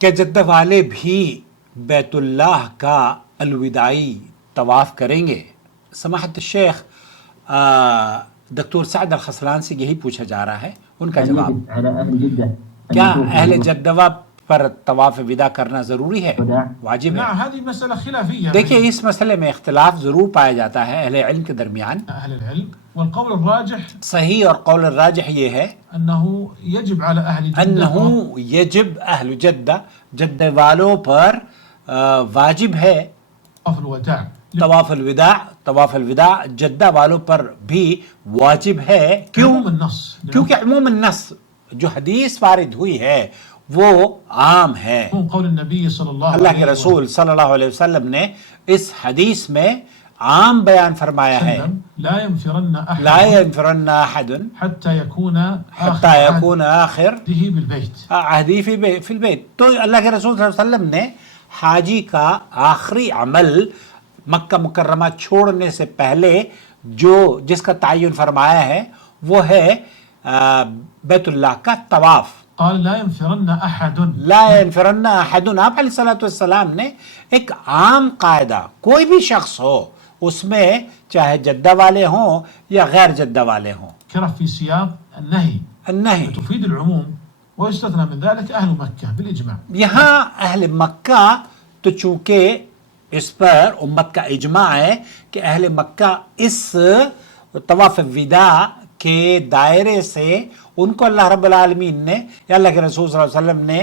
کہ جدہ والے بھی بیت اللہ کا الوداعی طواف کریں گے؟ سماحت الشیخ دکتور سعد الخسران سے یہی پوچھا جا رہا ہے، ان کا جواب کیا اہل جدہ پر طواف وداع کرنا ضروری ہے، واجب ہے؟ هذه مسألة خلافية. دیکھیں اس مسئلے میں اختلاف ضرور پایا جاتا ہے اہل علم کے درمیان. أهل العلم والقول الراجح صحیح اور قول الراجح یہ ہے أنه يجب على أهل جدة انہو یجب اہل جدہ، جدہ والوں پر واجب ہے طواف الوداع. طواف الوداع. طواف الوداع جدہ والوں پر بھی واجب ہے. کیوں؟ عموم النص. کیونکہ عموم النص جو حدیث وارد ہوئی ہے وہ عام ہے. قول النبی صلی اللہ اللہ کے رسول صلی اللہ علیہ وسلم نے اس حدیث میں عام بیان فرمایا ہے، لا ينفرن أحد لا ينفرن احد حتى يكون حتى يكون آخر عهده بالبيت. عہدی فی البیت. تو اللہ کے رسول صلی اللہ علیہ وسلم نے حاجی کا آخری عمل مکہ مکرمہ چھوڑنے سے پہلے جس کا تعین فرمایا ہے وہ ہے بیت اللہ کا طواف. قال لا ينفرن أحد. لا ينفرن احد. آپ علیہ الصلوۃ والسلام نے ایک عام قاعدہ، کوئی بھی شخص ہو اس میں چاہے جدہ والے ہوں یا غیر جدہ والے ہوں، كرف في سياق النهي نہیں تفيد العموم ويستثنى من ذلك أهل مكة بالإجماع. یہاں اہل مکہ تو چونکہ اس پر امت کا اجماع ہے کہ اہل مکہ اس طواف وداع کے دائرے سے ان کو اللہ رب العالمین نے یا اللہ کے رسول صلی اللہ علیہ وسلم نے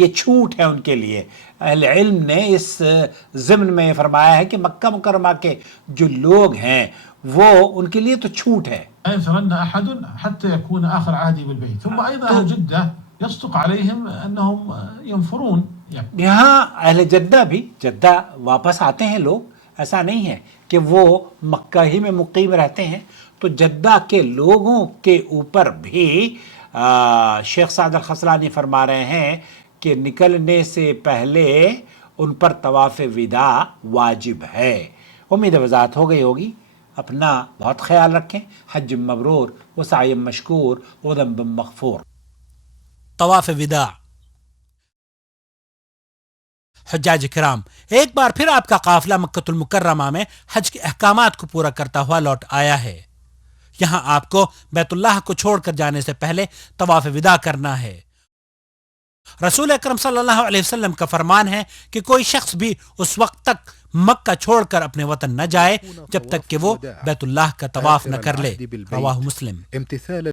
یہ چھوٹ ہے ان کے لیے. اہل علم نے اس ضمن میں فرمایا ہے کہ مکہ مکرمہ کے جو لوگ ہیں وہ ان کے لیے تو چھوٹ ہے. لا ينفرن أحد حتى يكون آخر عهده بالبيت. ثم أيضا أهل جدة يصدق عليهم أنهم ينفرون. یہاں اہل جدہ بھی، جدہ واپس آتے ہیں لوگ، ایسا نہیں ہے کہ وہ مکہ ہی میں مقیم رہتے ہیں. تو جدہ کے لوگوں کے اوپر بھی شیخ سعد الخسرانی فرما رہے ہیں کہ نکلنے سے پہلے ان پر طواف وداع واجب ہے. امید وضاحت ہو گئی ہوگی. اپنا بہت خیال رکھیں. حج مبرور وسعی مشکور وذنب مغفور. طواف وداع. حجاج کرام، ایک بار پھر آپ کا قافلہ مکہ المکرمہ میں حج کے احکامات کو پورا کرتا ہوا لوٹ آیا ہے. یہاں آپ کو بیت اللہ کو چھوڑ کر جانے سے پہلے طواف وداع کرنا ہے. رسول اکرم صلی اللہ علیہ وسلم کا فرمان ہے کہ کوئی شخص بھی اس وقت تک مکہ چھوڑ کر اپنے وطن نہ جائے جب تک کہ وہ بیت اللہ کا طواف نہ کر لے. رواہ مسلم.